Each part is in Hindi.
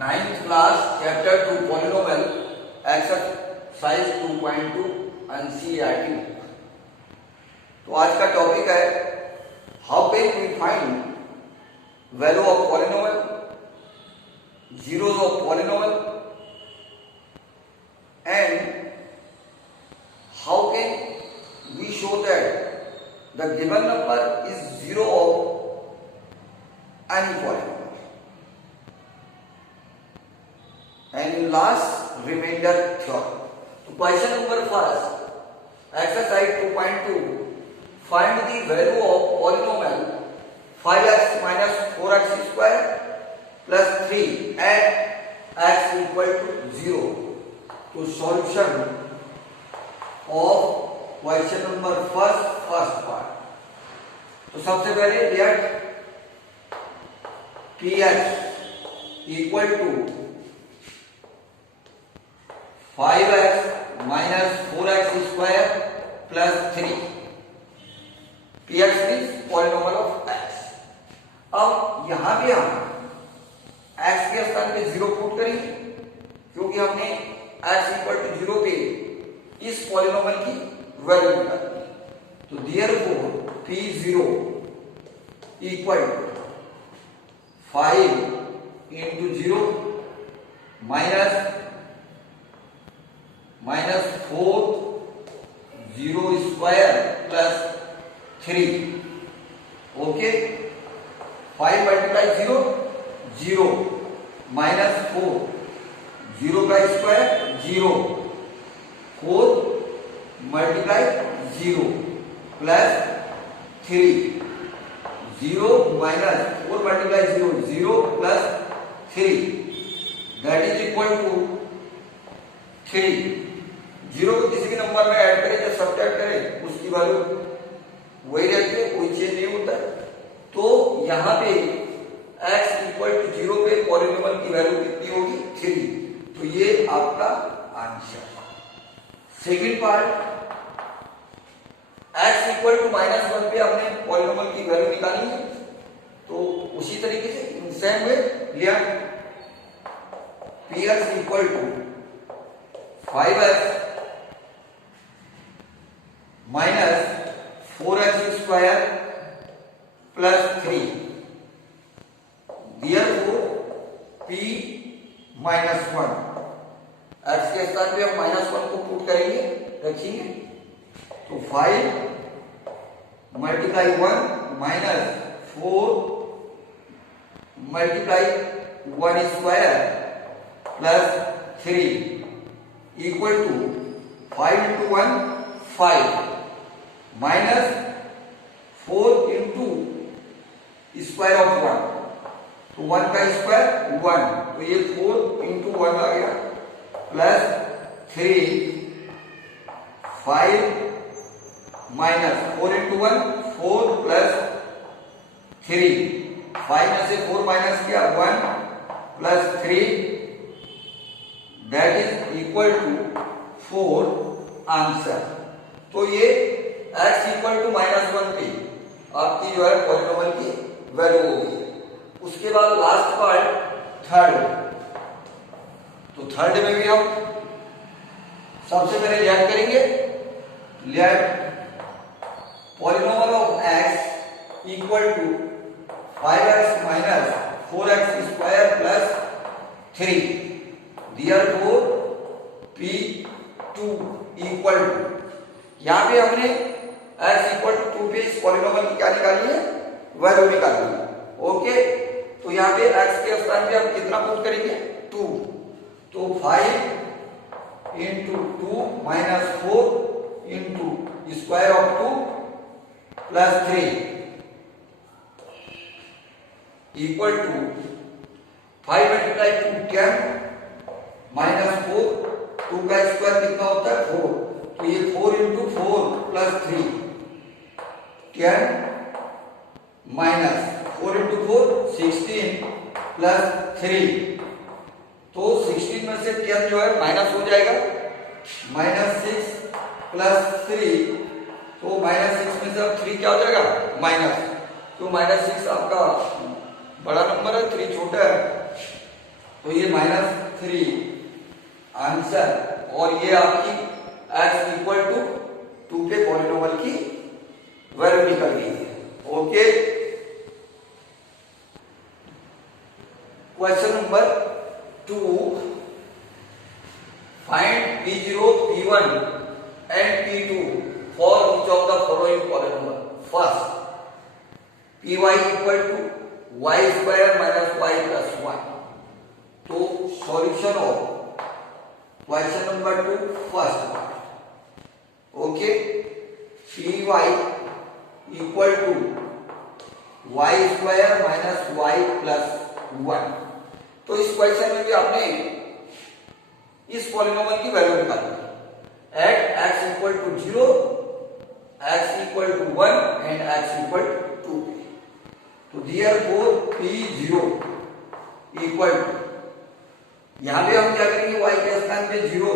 9th class chapter 2 polynomial exercise 2.2 NCERT। तो आज का टॉपिक है how can we find value of polynomial, zeros of polynomial and how can we show that the given number is zero of any polynomial। And in last remainder theorem, तो question number first exercise 2.2 find the value of polynomial 5x minus 4x square plus 3 at x equal to 0। तो solution of question number first part, तो सबसे पहले let px equal to 5x minus 4x square plus 3। px means polynomial of x। अब यहां पे हम x के स्थान पे 0 पुट करेंगे क्योंकि हमने x इक्वल टू 0 पे इस पॉलिनोमियल की वैल्यू निकालनी है। तो therefore p0 equal to 5 into 0 minus 4 0 square plus 3। Okay, 5 multiply 0 0 minus 4 0 का square 0 4 multiply 0 plus 3 0 minus 4 multiply 0 0 plus 3 that is equal to 3। 0 को किसी भी नंबर में ऐड करें या सब्ट्रैक्ट करें उसकी वैल्यू वही रहती है, कोई चेंज नहीं होता है। तो यहां पे x इक्वल टू 0 पे पॉलिनोमियल की वैल्यू कितनी होगी 3। तो ये आपका answer. Second part x equal to -1 पे हमने पॉलिनोमियल की वैल्यू निकाली है। तो उसी तरीके से इन सेम वे लिया px equal to 5x minus 4x square plus 3। Therefore p minus 1, x के स्थान पे हम -1 को पुट करेंगे, रखेंगे। तो 5 multiply 1 minus 4 multiply 1 square plus 3 equal to 5 into 1 5 minus 4 into square of 1। तो 1 का स्क्वायर 1, तो ये 4 into 1 आ गया प्लस 3 5 minus 4 into 1 4 plus 3 5 में से 4 माइनस किया 1 plus 3 that is equal to 4 answer. तो ये x इक्वल टू -1 पे आपकी जो है पॉलिनोमियल की वैल्यू होगी। उसके बाद लास्ट पार्ट थर्ड, तो थर्ड में भी हम सबसे पहले लेट करेंगे let polynomial of x equal to 5x minus 4x square plus 3। Therefore p2 equal to, यहां पे हमने x इक्वल टू 2 पे इस पॉलिनोमियल की क्या निकाली है वैल्यू निकाली है। ओके, तो यहां पे x के स्थान पे हम कितना पुट करेंगे 2। तो 5 into 2 minus 4 into square of 2 plus 3 equal to 5 multiply 2 10 minus 4 2 का स्क्वायर कितना होता है 4। तो ये 4 into 4 plus 3 10 minus 4 into 4 16 plus 3। तो 16 में से 10 जो है माइनस हो जाएगा -6 plus 3। तो -6 में से अब 3 क्या हो जाएगा माइनस, तो -6 आपका बड़ा नंबर है, 3 छोटा है। तो ये -3 आंसर, और ये आपकी x इक्वल टू 2 के पॉलिनोमियल की वैल्यू निकल गई है। Okay, question number 2, find P0, P1 and P2 for each of the following polynomial. First, Py equal to y square minus y plus 1. तो solution of question number 2 first part. Okay, Py equal to y square minus y plus 1। तो इस क्वेश्चन में भी आपने इस पॉलिनोमियल की वैल्यू निकाली at x equal to 0, x equal to 1 and x equal to 2। तो देयरफॉर P0 इक्वल टू, यहां पे हम क्या करेंगे, y के स्थान पे 0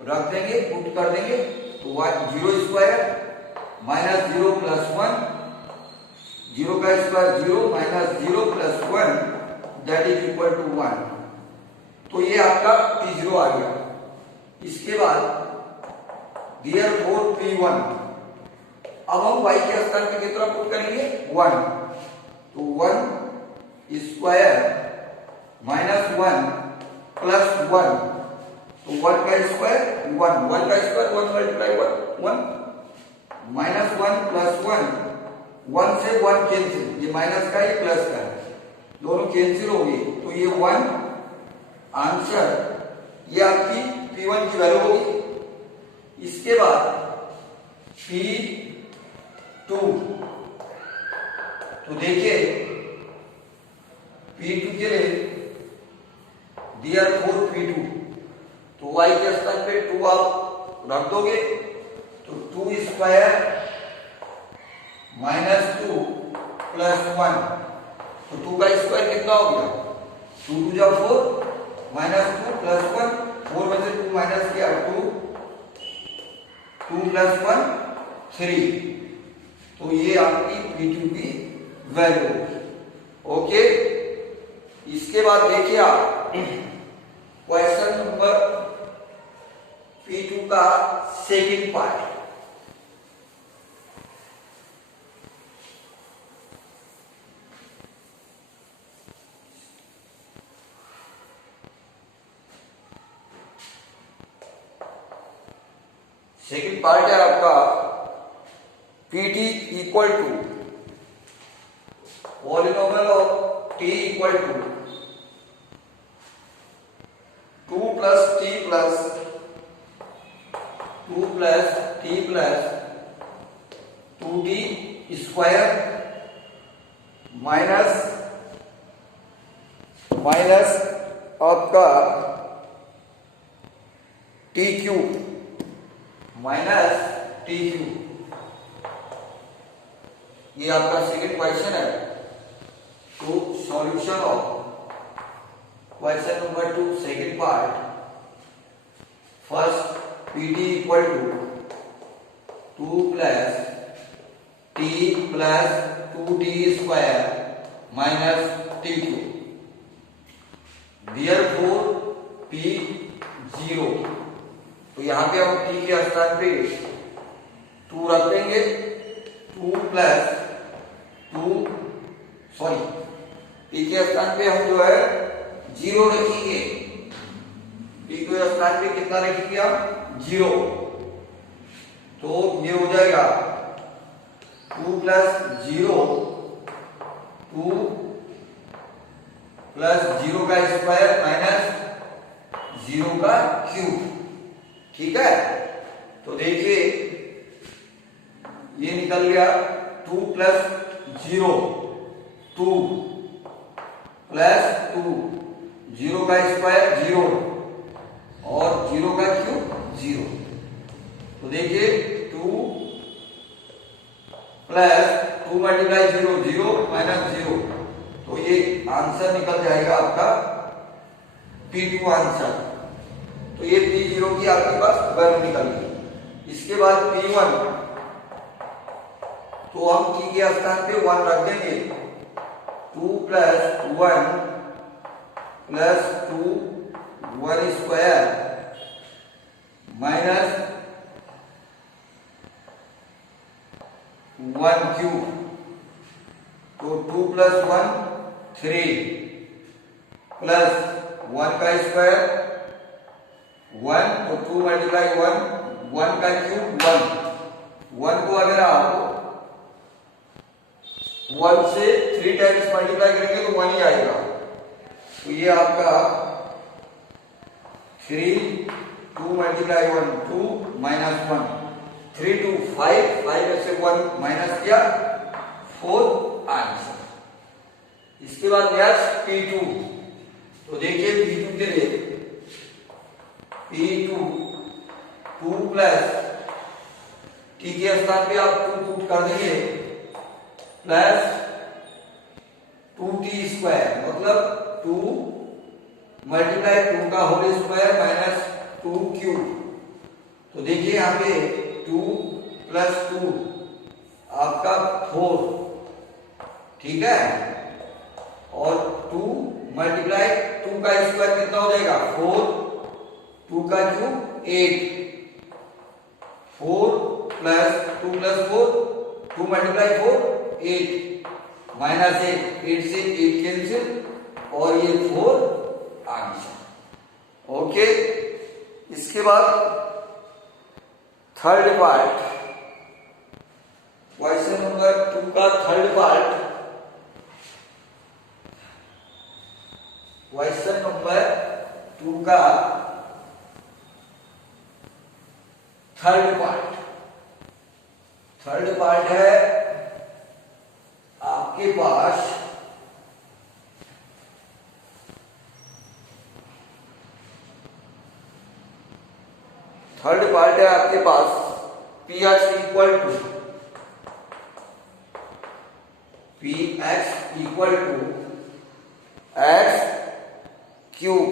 रख देंगे, पुट कर देंगे, तो y 0 स्क्वायर माइनस 0 प्लस 1, 0 का square 0 minus 0 plus 1 that is equal to 1। तो ये आपका P0 आ गया। इसके बाद देयरफॉर P1, अब हम y के स्थान पे कितना पुट करेंगे, 1, तो 1 स्क्वायर माइनस 1 प्लस 1, तो 1 का स्क्वायर 1, 1 का स्क्वायर 1 मल्टीप्लाई 1, माइनस 1 प्लस 1, 1 से 1 कैंसिल, ये माइनस का ये प्लस का, दोनों कैंसिल हो गए, तो ये 1 आंसर, ये आपकी P1 की वैल्यू होगी। इसके बाद P2, तो देखिए P2 के लिए देयरफॉर P2, तो y के स्थान पे 2 आप रख दोगे, तो 2 स्क्वायर माइनस 2 प्लस 1, तो 2 का स्क्वायर कितना हो गया, 2 2 जा 4 माइनस 2 प्लस 1, 4 में से 2 माइनस किया 2, 2 प्लस 1 3। तो ये आपकी P2 की वैल्यू होगी। ओके, इसके बाद देखिए आप क्वेश्चन नंबर P2 का सेकंड पार्ट। सेकंड पार्ट है आपका Pt equal to polynomial of t equal to 2 plus t plus 2t square minus आपका t cube minus t q. ये आपका सेकंड क्वेश्चन है। तो solution of question number 2 second part, first Pt equal to 2 plus t plus 2t square minus t q, therefore P0, तो यहां पे हम t के स्थान पे 2 रख देंगे, 2 प्लस 2 सॉरी t के स्थान पे हम जो है 0 रखेंगे, t के स्थान पे कितना रखेंगे हम 0, तो ये हो जाएगा 2 प्लस 0, 2 प्लस 0 का स्क्वायर माइनस 0 का क्यूब। ठीक है, तो देखिए ये निकल गया 2 प्लस 0, 2 प्लस 2, 0 का स्क्वायर 0 और 0 का क्यूब 0। तो देखिए 2 प्लस 2 मल्टीप्लाई 0, 0 माइनस 0, तो ये आंसर निकल जाएगा आपका P2 आंसर। तो ये P0 की आपके पास वैल्यू निकल गई। इसके बाद P1, तो हम t के स्थान पे 1 रख देंगे, 2 plus 1 plus 2 1 square minus 1 cube, तो 2 प्लस 1 3 प्लस 1 का स्क्वायर 1, तो 2 मल्टीप्लाई 1 का क्यूब 1 को अगर आप 1 से 3 टाइम्स मल्टीप्लाई करेंगे तो 1 ही आएगा। तो ये आपका 3 2 मल्टीप्लाई 1 2 माइनस 1 3 2 5 5 से 1 माइनस किया 4 आंसर। इसके बाद नेक्स्ट P2, तो देखिए P2 के लिए P2 2 प्लस T के स्थान पे आप 2 पुट कर देंगे प्लस 2T स्क्वायर, मतलब 2 मल्टीप्लाई 2 का होल स्क्वायर माइनस 2 क्यूब। तो देखिए यहाँ पे 2 प्लस 2 आपका 4, ठीक है, और 2 मल्टीप्लाई 2 का स्क्वायर कितना हो जाएगा 4, 2 का cube 8, 4 plus 2 plus 4 2 multiply 4 8 minus 8 से 8 कैंसिल और ये 4 आंसर। ओके, इसके बाद थर्ड पार्ट, क्वेश्चन नंबर 2 का थर्ड पार्ट, क्वेश्चन नंबर 2 का थर्ड पार्ट है आपके पास px equal to x cube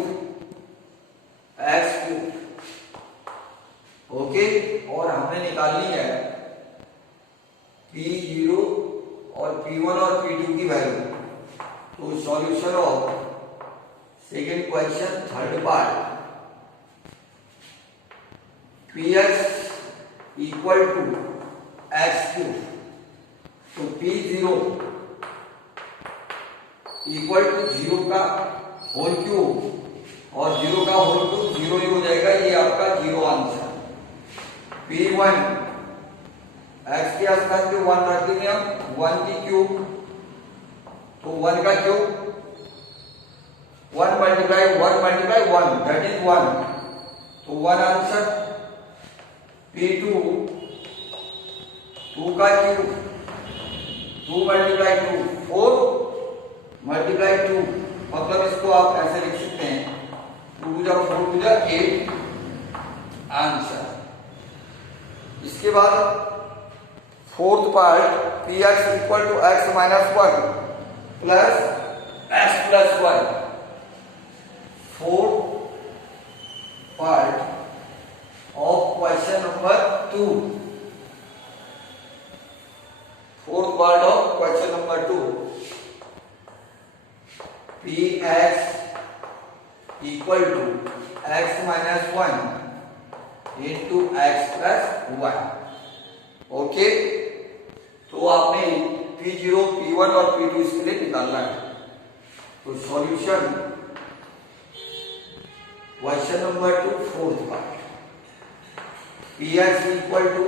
okay, और हमने निकालनी है P0 और P1 और P2 की वैल्यू। तो solution of second question third part, Px equal to x cube, तो P0 इक्वल टू 0 का होल क्यूब और 0 का होल क्यूब 0 ही हो जाएगा, ये आपका 0 आंसर। P1 x के स्थान पे 1 रख देंगे हम, 1 की क्यूब, तो 1 का क्यूब 1 मल्टीप्लाई 1 दैट इज 1, तो 1 आंसर। P2 2 का क्यूब 2 मल्टीप्लाई 2 4 मल्टीप्लाई 2, मतलब इसको आप ऐसे लिख सकते हैं 2 4 4 8 आंसर। इसके बाद fourth part Px equal to x minus 1 plus x plus 1, fourth part of question number 2, fourth part of question number 2, Px equal to x minus 1 into x plus 1। Okay, तो आपने P0 P1 और P2 इसके लिए निकालना है। तो solution question number 2 fourth part, Px equal to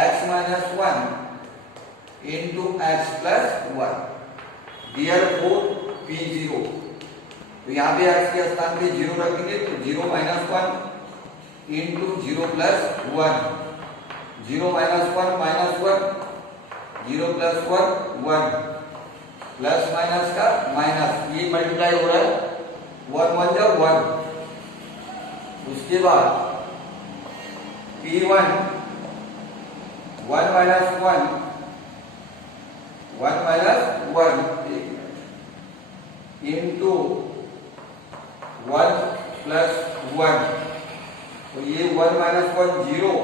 x minus 1 into x plus 1, therefore P0, तो यहाँ पे x के स्थान पे 0 रख देंगे, तो 0 minus 1 into 0 plus 1, 0 minus 1 minus 1, 0 plus 1 1, plus minus का माइनस, ये मल्टीप्लाई हो रहा है 1 1 जा 1। उसके बाद P1 1 माइनस 1 इंटू 1 प्लस 1, तो ये 1 माइनस 1 0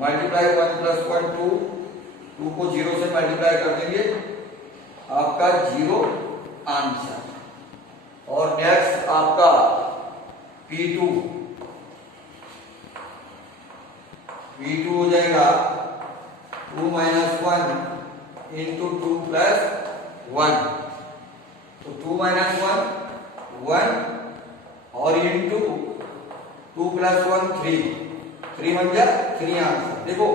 मल्टीप्लाई 1 प्लस 1 2 को 0 से मल्टीप्लाई कर देंगे, आपका 0 आंसर। और नेक्स्ट आपका P2 हो जाएगा 2 माइनस 1 इंटू 2 प्लस 1, तो 2 माइनस 1 1 और इंटू 2 प्लस 1 3 बन गया 3 आंसर। देखो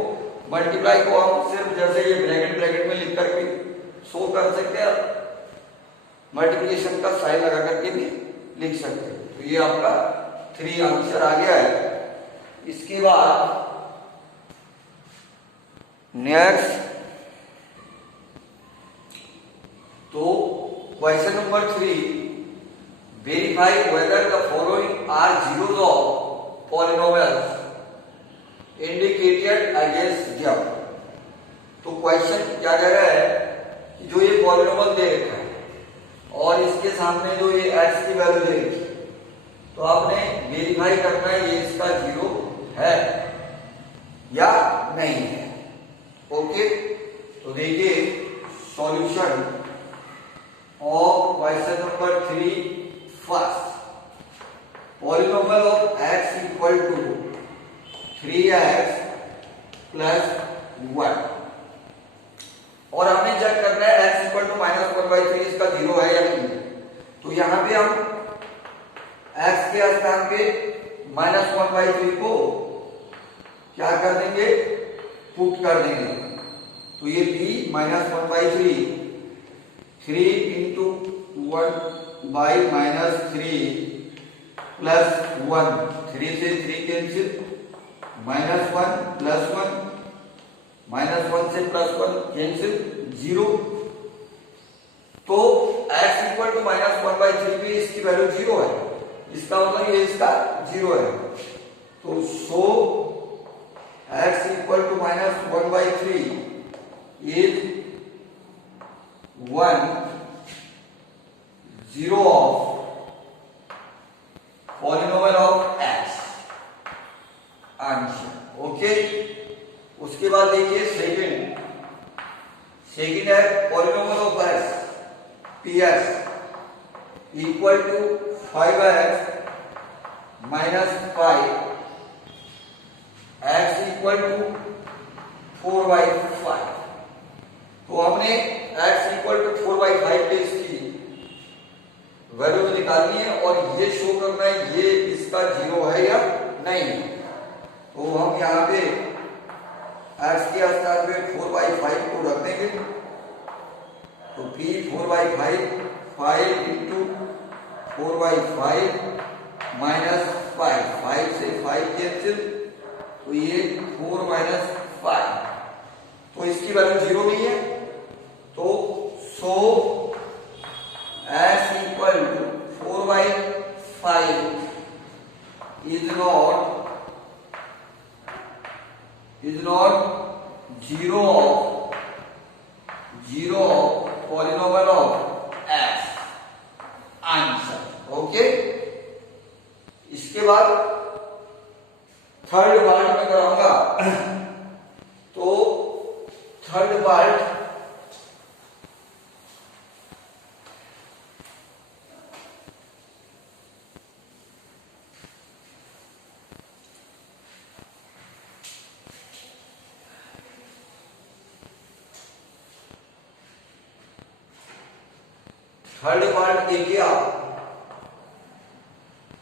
मल्टीप्लाई को हम सिर्फ जैसे ये ब्रैकेट में लिख करके शो कर सकते हैं, मल्टीप्लिकेशन का साइन लगा करके भी लिख सकते हैं। तो ये आपका 3 आंसर आ गया है। इसके बाद नेक्स्ट, तो question number 3, verify whether the following are zeros of polynomials indicated against them. तो क्वेश्चन क्या कह रहा है कि जो ये पॉलिनोमियल दे रखा है और इसके सामने जो ये x की वैल्यू दे रखी है, तो आपने वेरीफाई करना है ये इसका जीरो है या नहीं है। ओके, तो देखिए solution of question number 3 first, polynomial of x equal to 3x plus 1, और हमें चेक करना है x इक्वल टू माइनस 1/3 इसका जीरो है या नहीं है। तो यहां पे हम x के स्थान पे माइनस 1/3 को क्या कर देंगे, पुट कर देंगे। तो ये b माइनस 1/3 3 इंटू 1/-3 प्लस 1, 3 से 3 कैंसिल, माइनस 1 प्लस 1, माइनस 1 से प्लस 1 कैंसिल, 0। तो x इक्वल टू माइनस 1/3 पे इसकी वैल्यू 0 है, इसका मतलब ये इसका 0 है। तो so x equal to minus 1/3 is 1 0 of polynomial of x answer. Okay, उसके बाद देखिए सेकंड है polynomial of x px equal to 5x minus 5 x equal to 4/5। तो हमने x इक्वल टू 4/5 पे इसकी वैल्यू निकालनी है और ये शो करना है ये इसका जीरो है या नहीं है। तो हम यहाँ पे x के स्थान पे 4/5 को रख देंगे। तो p 4/5 5 इंटू 4/5 माइनस 5 से 5 कैंसिल, तो ये 4 माइनस 5, तो इसकी वैल्यू जीरो नहीं है। तो so x equal to 4/5 is not zero of polynomial of x answer. Okay, इसके बाद थर्ड पार्ट में कराऊंगा। तो थर्ड पार्ट देखिए आप,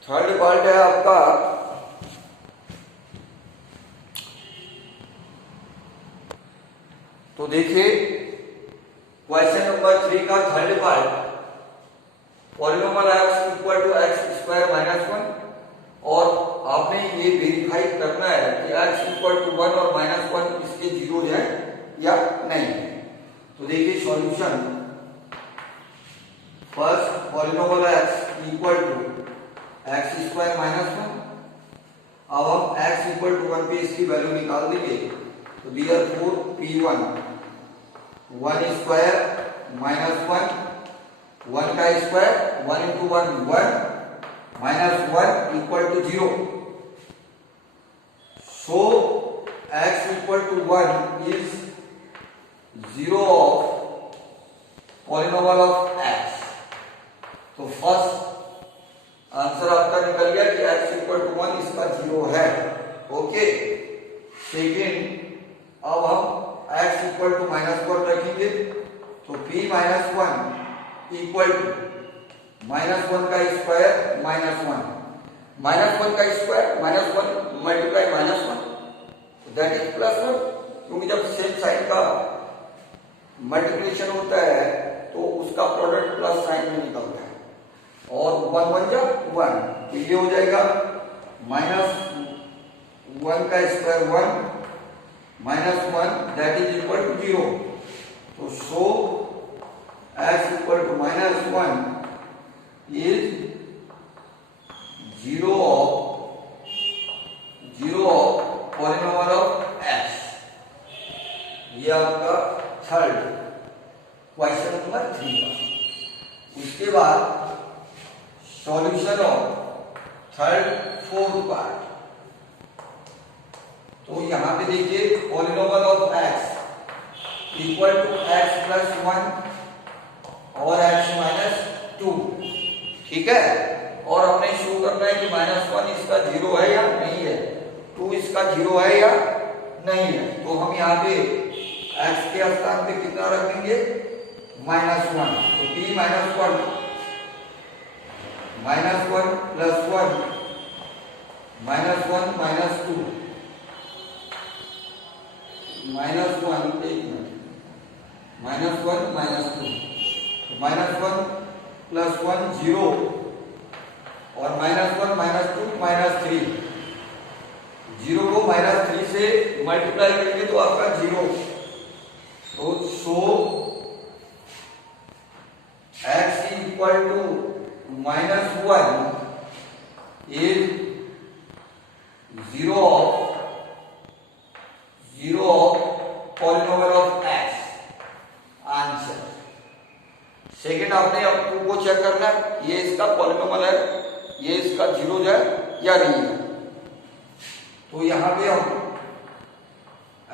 थर्ड पार्ट है आपका तो देखिए क्वेश्चन नंबर 3 का third part, polynomial x equal to x² minus 1, और आपने ये वेरीफाई करना है कि x इक्वल टू 1 और माइनस 1 इसके जीरो है या नहीं है। तो देखिए solution, first polynomial x equal to x² minus 1, अब हम x इक्वल टू 1 पे इसकी वैल्यू निकाल देंगे। तो देयरफॉर p1 1 स्क्वायर माइनस 1 का square 1 into 1 1 minus 1 equal to 0। So x equal to 1 is zero of polynomial of x। तो फर्स्ट आंसर आपका निकल गया कि x इक्वल टू 1 इसका 0 है। ओके, सेकेंड, अब हम x इक्वल टू -1 रखेंगे तो p माइनस 1 इक्वल टू -1 का स्क्वायर -1, -1 का स्क्वायर -1 मल्टीप्लाई -1 दैट इज +1, क्योंकि जब सेम साइन का मल्टीप्लिकेशन होता है तो उसका प्रोडक्ट प्लस साइन में निकलता है, और 1 1 जा 1, तो ये हो जाएगा -1 का square 1 -1 that is equal to 0। तो so x equal to -1 is 0 of polynomial of x। ये आपका थर्ड क्वेश्चन नंबर 3 का। उसके बाद solution of third fourth part. तो यहां पे देखिए polynomial of x equal to x plus 1 और x माइनस 2, ठीक है। और हमने शो करना है कि -1 इसका 0 है या नहीं है, 2 इसका 0 है या नहीं है। तो हम यहाँ पे x के स्थान पे कितना रख देंगे -1, तो p -1 प्लस 1 -1 माइनस 2 -1 एक मिनट -1 माइनस 2, -1 प्लस 1 0 और -1 माइनस 2 -3, 0 को -3 से मल्टीप्लाई करेंगे तो आपका 0। तो so x equal to -1 is 0 of polynomial of x। Answer second, आपने अब 2 को चेक करना है, ये इसका पॉलिनोमियल है, ये इसका 0 है या नहीं है। तो यहां पे हम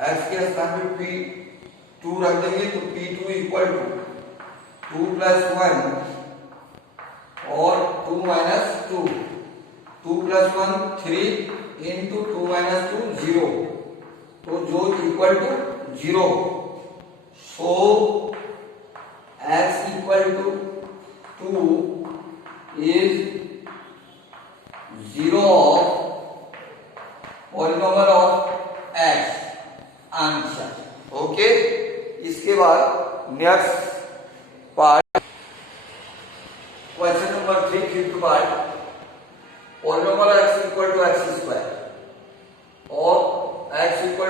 x के स्थान पे p2 रख देंगे, तो p2 इक्वल टू 2 प्लस 1 और 2 माइनस 2, 2 प्लस 1 3 इंटू 2 माइनस 2 0, तो जो equal to 0। So x equal to 2 is 0 of polynomial of x। Answer okay. इसके बाद next part question number 3 fifth part, polynomial x equal to x square.